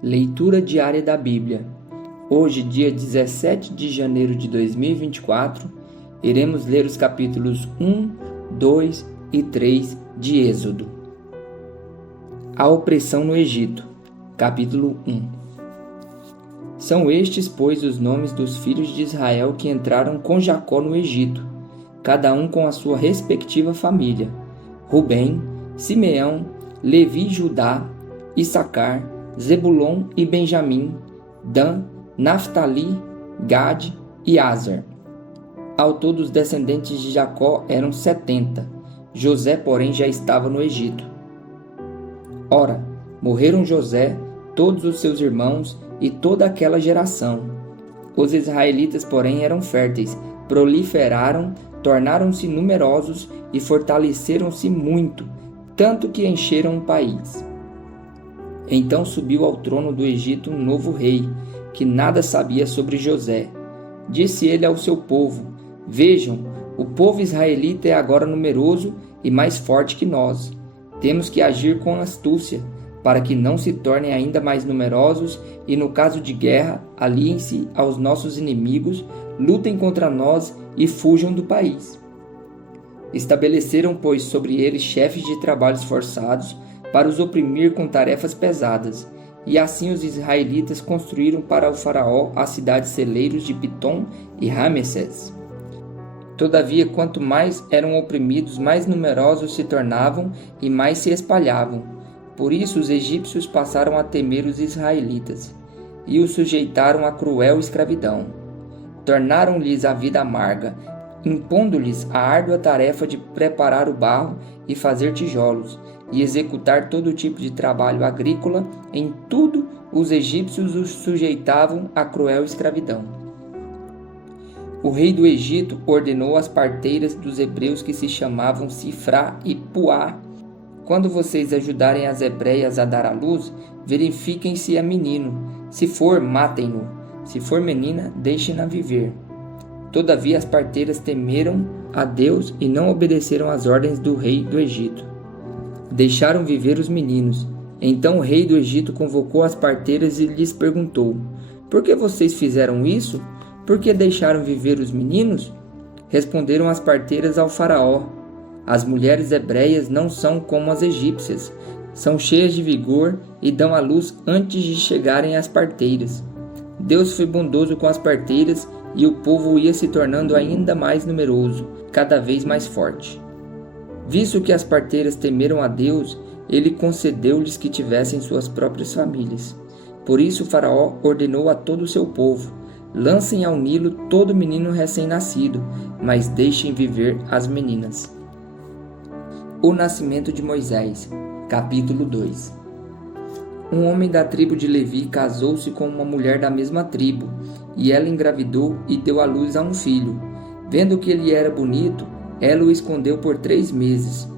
Leitura diária da Bíblia. Hoje, dia 17 de janeiro de 2024, iremos ler os capítulos 1, 2 e 3 de Êxodo. A opressão no Egito. Capítulo 1. São estes, pois, os nomes dos filhos de Israel que entraram com Jacó no Egito, cada um com a sua respectiva família: Rubem, Simeão, Levi, Judá, Issacar, Zebulon e Benjamim, Dan, Naftali, Gade e Aser. Ao todo, os descendentes de Jacó eram 70. José, porém, já estava no Egito. Ora, morreram José, todos os seus irmãos e toda aquela geração. Os israelitas, porém, eram férteis, proliferaram, tornaram-se numerosos e fortaleceram-se muito, tanto que encheram o país. Então subiu ao trono do Egito um novo rei, que nada sabia sobre José. Disse ele ao seu povo: Vejam, o povo israelita é agora numeroso e mais forte que nós. Temos que agir com astúcia, para que não se tornem ainda mais numerosos e, no caso de guerra, aliem-se aos nossos inimigos, lutem contra nós e fujam do país. Estabeleceram, pois, sobre eles chefes de trabalhos forçados, para os oprimir com tarefas pesadas, e assim os israelitas construíram para o faraó as cidades celeiros de Pitom e Ramessés. Todavia, quanto mais eram oprimidos, mais numerosos se tornavam e mais se espalhavam. Por isso os egípcios passaram a temer os israelitas, e os sujeitaram a cruel escravidão. Tornaram-lhes a vida amarga, impondo-lhes a árdua tarefa de preparar o barro e fazer tijolos, e executar todo tipo de trabalho agrícola. Em tudo, os egípcios os sujeitavam à cruel escravidão. O rei do Egito ordenou às parteiras dos hebreus que se chamavam Sifrá e Puá: Quando vocês ajudarem as hebreias a dar à luz, verifiquem se é menino. Se for, matem-no. Se for menina, deixem-na viver. Todavia as parteiras temeram a Deus e não obedeceram às ordens do rei do Egito. Deixaram viver os meninos. Então o rei do Egito convocou as parteiras e lhes perguntou: Por que vocês fizeram isso? Por que deixaram viver os meninos? Responderam as parteiras ao faraó: As mulheres hebreias não são como as egípcias. São cheias de vigor e dão à luz antes de chegarem às parteiras. Deus foi bondoso com as parteiras e o povo ia se tornando ainda mais numeroso, cada vez mais forte. Visto que as parteiras temeram a Deus, ele concedeu-lhes que tivessem suas próprias famílias. Por isso o faraó ordenou a todo o seu povo: Lancem ao Nilo todo menino recém-nascido, mas deixem viver as meninas. O nascimento de Moisés. Capítulo 2. Um homem da tribo de Levi casou-se com uma mulher da mesma tribo, e ela engravidou e deu à luz a um filho. Vendo que ele era bonito, ela o escondeu por 3 meses.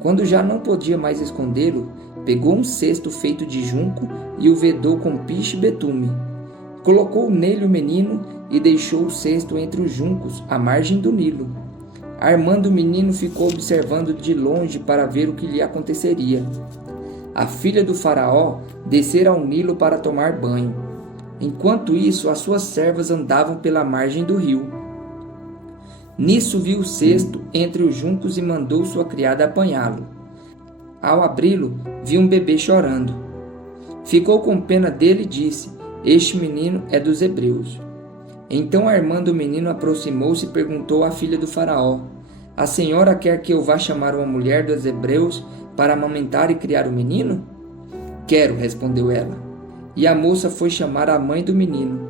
Quando já não podia mais escondê-lo, pegou um cesto feito de junco e o vedou com piche e betume. Colocou nele o menino e deixou o cesto entre os juncos, à margem do Nilo. Armando o menino, ficou observando de longe para ver o que lhe aconteceria. A filha do faraó descera ao Nilo para tomar banho. Enquanto isso, as suas servas andavam pela margem do rio. Nisso viu o cesto entre os juncos e mandou sua criada apanhá-lo. Ao abri-lo, viu um bebê chorando. Ficou com pena dele e disse: Este menino é dos hebreus. Então, armando o menino, aproximou-se e perguntou à filha do faraó: A senhora quer que eu vá chamar uma mulher dos hebreus para amamentar e criar o menino? Quero, respondeu ela. E a moça foi chamar a mãe do menino.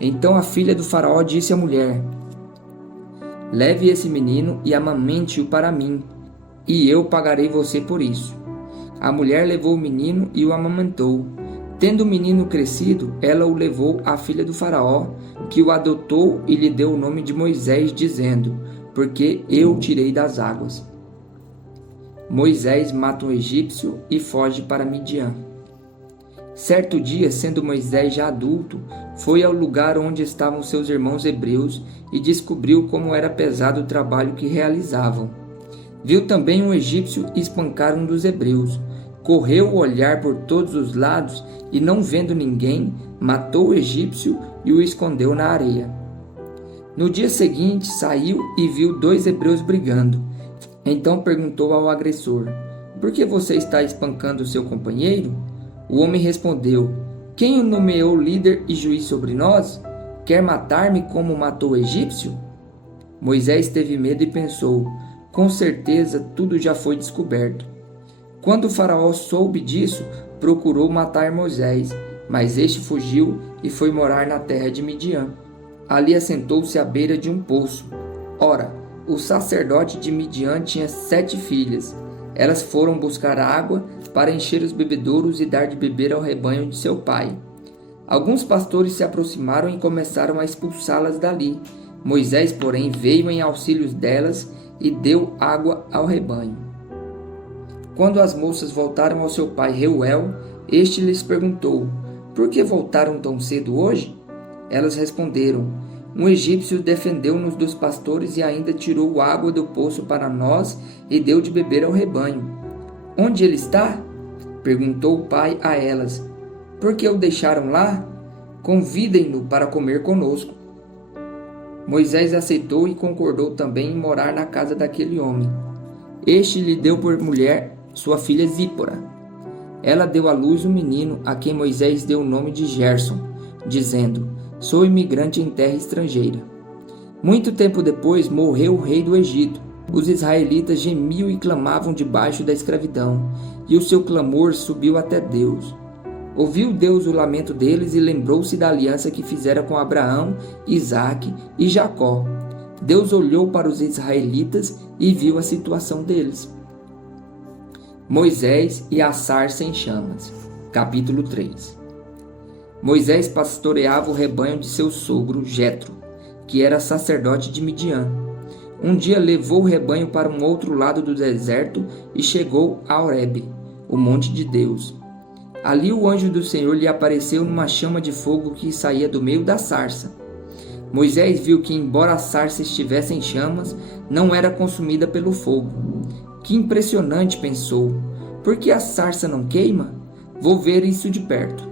Então a filha do faraó disse à mulher: Leve esse menino e amamente-o para mim, e eu pagarei você por isso. A mulher levou o menino e o amamentou. Tendo o menino crescido, ela o levou à filha do faraó, que o adotou e lhe deu o nome de Moisés, dizendo: Porque eu o tirei das águas. Moisés mata um egípcio e foge para Midian. Certo dia, sendo Moisés já adulto, foi ao lugar onde estavam seus irmãos hebreus e descobriu como era pesado o trabalho que realizavam. Viu também um egípcio espancar um dos hebreus. correu o olhar por todos os lados e, não vendo ninguém, matou o egípcio e o escondeu na areia. No dia seguinte, saiu e viu 2 hebreus brigando. Então perguntou ao agressor: por que você está espancando seu companheiro? O homem respondeu: quem o nomeou líder e juiz sobre nós? Quer matar-me como matou o egípcio? Moisés teve medo e pensou: com certeza tudo já foi descoberto. Quando o faraó soube disso, procurou matar Moisés, mas este fugiu e foi morar na terra de Midian. Ali assentou-se à beira de um poço. Ora, o sacerdote de Midian tinha 7 filhas. Elas foram buscar água para encher os bebedouros e dar de beber ao rebanho de seu pai. Alguns pastores se aproximaram e começaram a expulsá-las dali. Moisés, porém, veio em auxílio delas e deu água ao rebanho. Quando as moças voltaram ao seu pai Reuel, este lhes perguntou: por que voltaram tão cedo hoje? Elas responderam: um egípcio defendeu-nos dos pastores e ainda tirou água do poço para nós e deu de beber ao rebanho. Onde ele está? Perguntou o pai a elas. Por que o deixaram lá? Convidem-no para comer conosco. Moisés aceitou e concordou também em morar na casa daquele homem. Este lhe deu por mulher sua filha Zípora. Ela deu à luz um menino a quem Moisés deu o nome de Gerson, dizendo: sou imigrante em terra estrangeira. Muito tempo depois morreu o rei do Egito. Os israelitas gemiam e clamavam debaixo da escravidão, e o seu clamor subiu até Deus. Ouviu Deus o lamento deles e lembrou-se da aliança que fizera com Abraão, Isaque e Jacó. Deus olhou para os israelitas e viu a situação deles. Moisés e a sarça em chamas. Capítulo 3. Moisés pastoreava o rebanho de seu sogro Jetro, que era sacerdote de Midian. Um dia levou o rebanho para um outro lado do deserto e chegou a Horebe, o monte de Deus. Ali o anjo do Senhor lhe apareceu numa chama de fogo que saía do meio da sarça. Moisés viu que, embora a sarça estivesse em chamas, não era consumida pelo fogo. Que impressionante, pensou. Por que a sarça não queima? Vou ver isso de perto.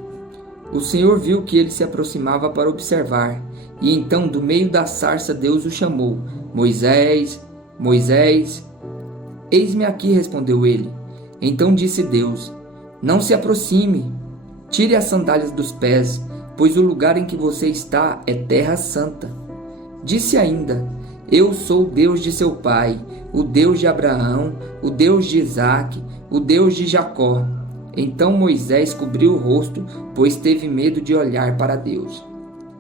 O Senhor viu que ele se aproximava para observar, e então do meio da sarça Deus o chamou: Moisés, Moisés. Eis-me aqui, respondeu ele. Então disse Deus: não se aproxime, tire as sandálias dos pés, pois o lugar em que você está é terra santa. Disse ainda: eu sou o Deus de seu pai, o Deus de Abraão, o Deus de Isaque, o Deus de Jacó. Então Moisés cobriu o rosto, pois teve medo de olhar para Deus.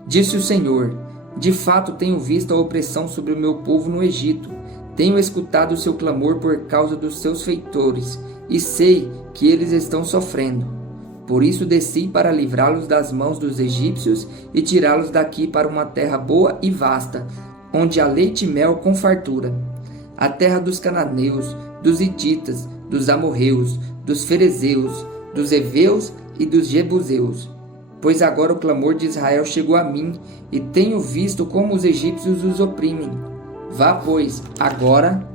Disse o Senhor: de fato tenho visto a opressão sobre o meu povo no Egito. Tenho escutado o seu clamor por causa dos seus feitores, e sei que eles estão sofrendo. Por isso desci para livrá-los das mãos dos egípcios e tirá-los daqui para uma terra boa e vasta, onde há leite e mel com fartura. A terra dos cananeus, dos hititas, dos amorreus, dos ferezeus, dos heveus e dos jebuseus. Pois agora o clamor de Israel chegou a mim, e tenho visto como os egípcios os oprimem. Vá, pois, agora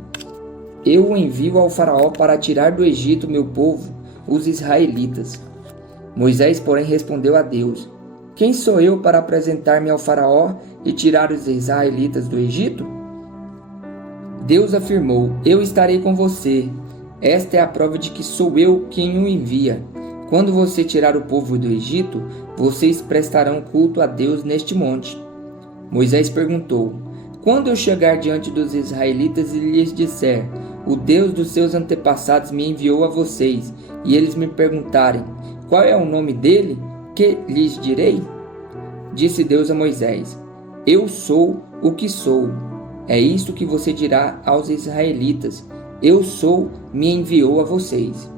eu o envio ao faraó para tirar do Egito meu povo, os israelitas. Moisés, porém, respondeu a Deus: quem sou eu para apresentar-me ao faraó e tirar os israelitas do Egito? Deus afirmou: eu estarei com você. Esta é a prova de que sou eu quem o envia. Quando você tirar o povo do Egito, vocês prestarão culto a Deus neste monte. Moisés perguntou: quando eu chegar diante dos israelitas e lhes disser: o Deus dos seus antepassados me enviou a vocês, e eles me perguntarem: qual é o nome dele? Que lhes direi? Disse Deus a Moisés: eu sou o que sou. É isto que você dirá aos israelitas: eu sou, me enviou a vocês.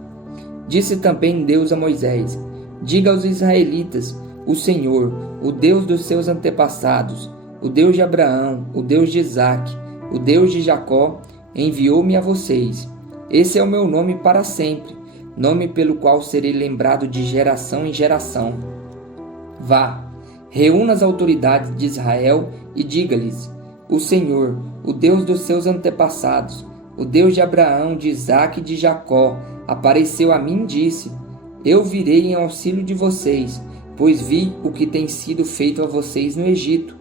Disse também Deus a Moisés: diga aos israelitas: o Senhor, o Deus dos seus antepassados, o Deus de Abraão, o Deus de Isaque, o Deus de Jacó, enviou-me a vocês. Esse é o meu nome para sempre, nome pelo qual serei lembrado de geração em geração. Vá, reúna as autoridades de Israel e diga-lhes: o Senhor, o Deus dos seus antepassados, o Deus de Abraão, de Isaque e de Jacó, apareceu a mim e disse: Eu virei em auxílio de vocês, pois vi o que tem sido feito a vocês no Egito.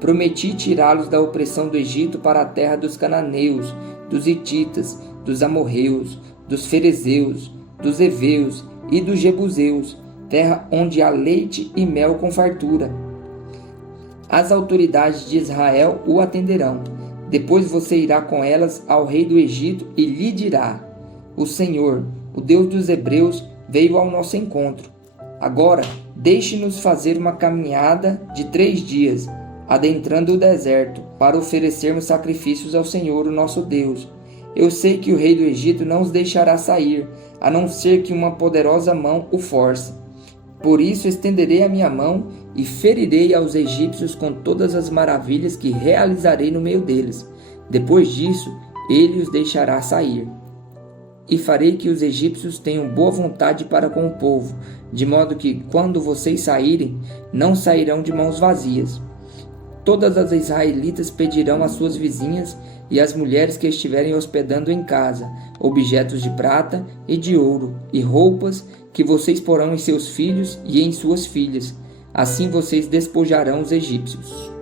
Prometi tirá-los da opressão do Egito para a terra dos cananeus, dos hititas, dos amorreus, dos ferezeus, dos heveus e dos jebuseus, terra onde há leite e mel com fartura. As autoridades de Israel o atenderão. Depois você irá com elas ao rei do Egito e lhe dirá: O Senhor, o Deus dos hebreus, veio ao nosso encontro. Agora, deixe-nos fazer uma caminhada de 3 dias, adentrando o deserto, para oferecermos sacrifícios ao Senhor, o nosso Deus. Eu sei que o rei do Egito não os deixará sair, a não ser que uma poderosa mão o force. Por isso estenderei a minha mão e ferirei aos egípcios com todas as maravilhas que realizarei no meio deles. Depois disso, ele os deixará sair. E farei que os egípcios tenham boa vontade para com o povo, de modo que, quando vocês saírem, não sairão de mãos vazias. Todas as israelitas pedirão às suas vizinhas e às mulheres que estiverem hospedando em casa objetos de prata e de ouro e roupas que vocês porão em seus filhos e em suas filhas. Assim vocês despojarão os egípcios.